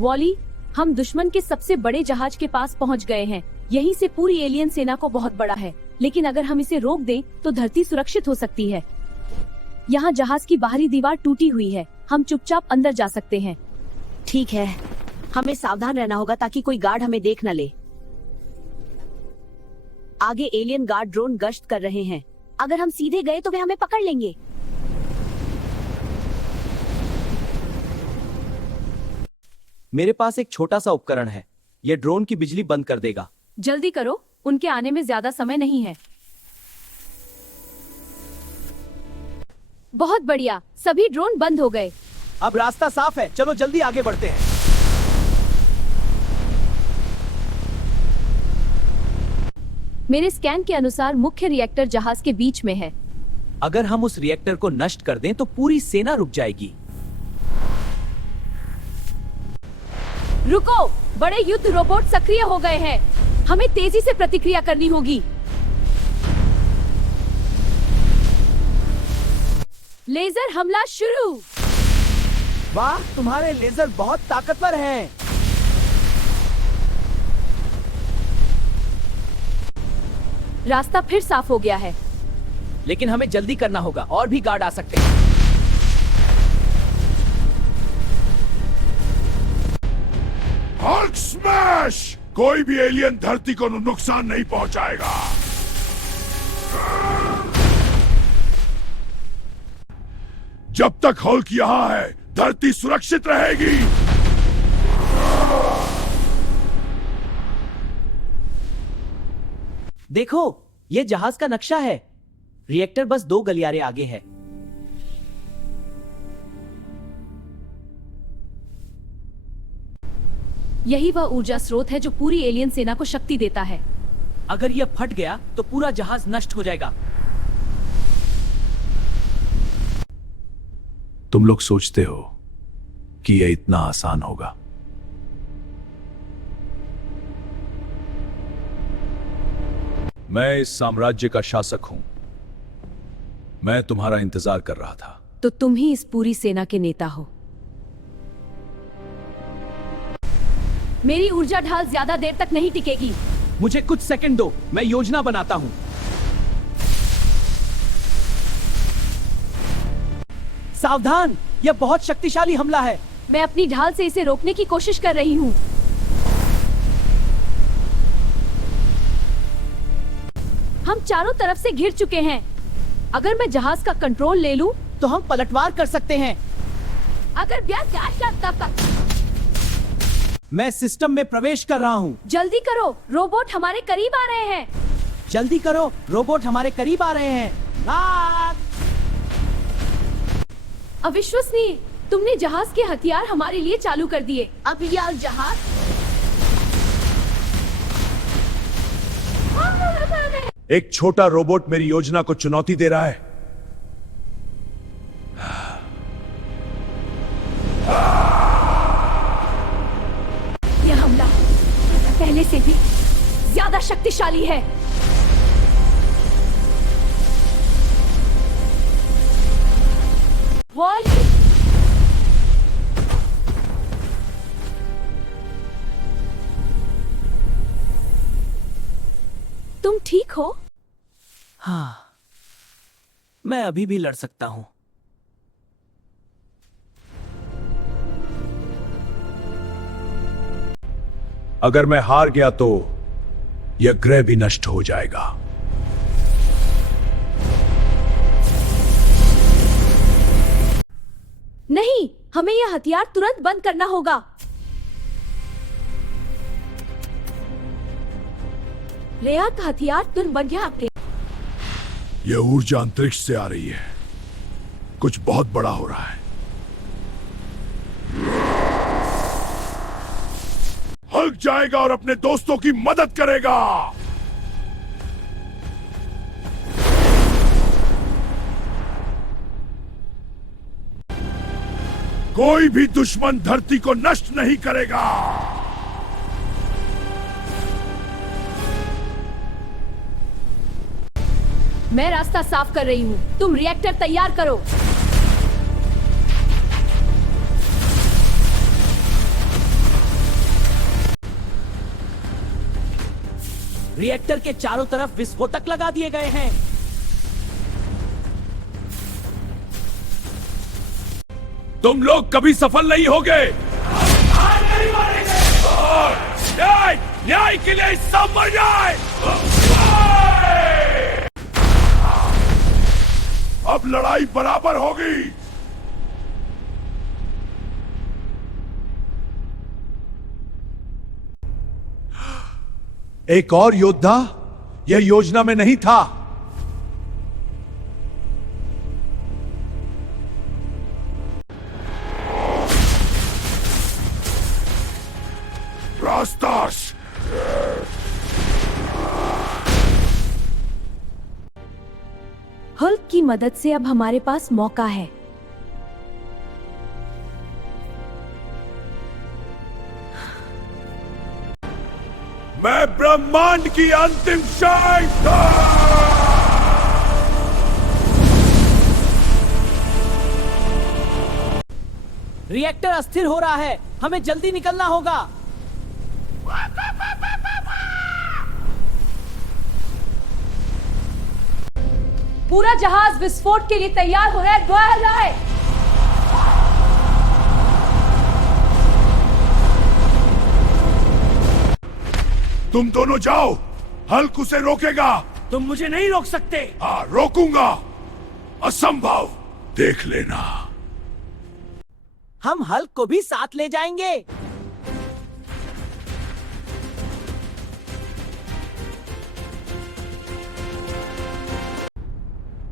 Volley, हम दुश्मन के सबसे बड़े जहाज के पास पहुंच गए हैं। यहीं से पूरी एलियन सेना को बहुत बड़ा है, लेकिन अगर हम इसे रोक दें तो धरती सुरक्षित हो सकती है। यहाँ जहाज की बाहरी दीवार टूटी हुई है, हम चुपचाप अंदर जा सकते हैं। ठीक है, हमें सावधान रहना होगा ताकि कोई गार्ड हमें देख न ले। आगे एलियन गार्ड ड्रोन गश्त कर रहे हैं। अगर हम सीधे गए तो वे हमें पकड़ लेंगे। मेरे पास एक छोटा सा उपकरण है, यह ड्रोन की बिजली बंद कर देगा। जल्दी करो, उनके आने में ज्यादा समय नहीं है। बहुत बढ़िया, सभी ड्रोन बंद हो गए। अब रास्ता साफ है, चलो जल्दी आगे बढ़ते हैं। मेरे स्कैन के अनुसार मुख्य रिएक्टर जहाज के बीच में है। अगर हम उस रिएक्टर को नष्ट कर दें तो पूरी सेना रुक जाएगी। रुको, बड़े युद्ध रोबोट सक्रिय हो गए हैं। हमें तेजी से प्रतिक्रिया करनी होगी। लेजर हमला शुरू। वाह, तुम्हारे लेजर बहुत ताकतवर हैं। रास्ता फिर साफ हो गया है, लेकिन हमें जल्दी करना होगा, और भी गार्ड आ सकते हैं। Hulk smash! कोई भी एलियन धरती को नुकसान नहीं पहुंचाएगा। जब तक हल्क यहाँ है, धरती सुरक्षित रहेगी। देखो, ये जहाज का नक्शा है। रिएक्टर बस 2 गलियारे आगे है। यही वह ऊर्जा स्रोत है जो पूरी एलियन सेना को शक्ति देता है। अगर यह फट गया तो पूरा जहाज नष्ट हो जाएगा। तुम लोग सोचते हो कि यह इतना आसान होगा? मैं इस साम्राज्य का शासक हूं। मैं तुम्हारा इंतजार कर रहा था। तो तुम ही इस पूरी सेना के नेता हो। मेरी ऊर्जा ढाल ज्यादा देर तक नहीं टिकेगी। मुझे कुछ सेकंड दो, मैं योजना बनाता हूं। सावधान, यह बहुत शक्तिशाली हमला है। मैं अपनी ढाल से इसे रोकने की कोशिश कर रही हूँ। हम चारों तरफ से घिर चुके हैं। अगर मैं जहाज का कंट्रोल ले लूं, तो हम पलटवार कर सकते हैं। अगर तब मैं सिस्टम में प्रवेश कर रहा हूँ। जल्दी करो, रोबोट हमारे करीब आ रहे हैं। जल्दी करो, रोबोट हमारे करीब आ रहे हैं। अविश्वसनीय, तुमने जहाज के हथियार हमारे लिए चालू कर दिए। अब यह जहाज एक छोटा रोबोट मेरी योजना को चुनौती दे रहा है। यह हमला पहले से भी ज्यादा शक्तिशाली है। वॉल, तुम ठीक हो? हाँ, मैं अभी भी लड़ सकता हूँ। अगर मैं हार गया तो यह ग्रह भी नष्ट हो जाएगा। नहीं, हमें यह हथियार तुरंत बंद करना होगा। रेया का हथियार तुरंत बन गया। आपके यह ऊर्जा अंतरिक्ष से आ रही है। कुछ बहुत बड़ा हो रहा है। हल्क जाएगा और अपने दोस्तों की मदद करेगा। कोई भी दुश्मन धरती को नष्ट नहीं करेगा। मैं रास्ता साफ कर रही हूँ। तुम रिएक्टर तैयार करो। रिएक्टर के चारों तरफ विस्फोटक लगा दिए गए हैं। तुम लोग कभी सफल नहीं होगे। न्याय न्याय के लिए सब मर जाए। अब लड़ाई बराबर होगी। एक और योद्धा यह योजना में नहीं था। रास्तास हल्क की मदद से अब हमारे पास मौका है। मैं ब्रह्मांड की अंतिम शक्ति। रिएक्टर अस्थिर हो रहा है, हमें जल्दी निकलना होगा। पूरा जहाज विस्फोट के लिए तैयार हो रहा है। तुम दोनों जाओ, हल्क उसे रोकेगा। तुम मुझे नहीं रोक सकते। हाँ, रोकूंगा। असंभव, देख लेना। हम हल्क को भी साथ ले जाएंगे।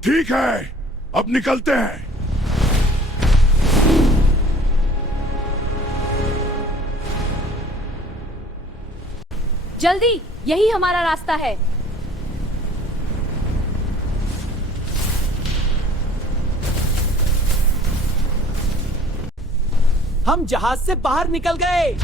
ठीक है, अब निकलते हैं। जल्दी, यही हमारा रास्ता है। हम जहाज से बाहर निकल गए।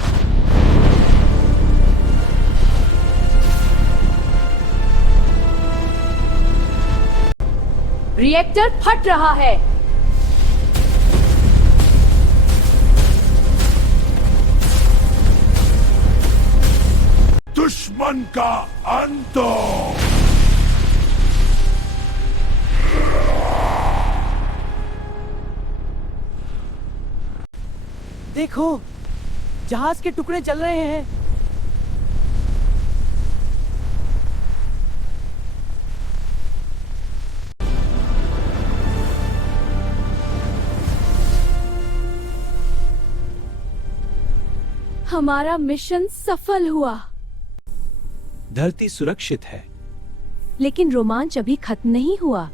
रिएक्टर फट रहा है। दुश्मन का अंत। देखो, जहाज के टुकड़े चल रहे हैं। हमारा मिशन सफल हुआ। धरती सुरक्षित है। लेकिन रोमांच अभी खत्म नहीं हुआ।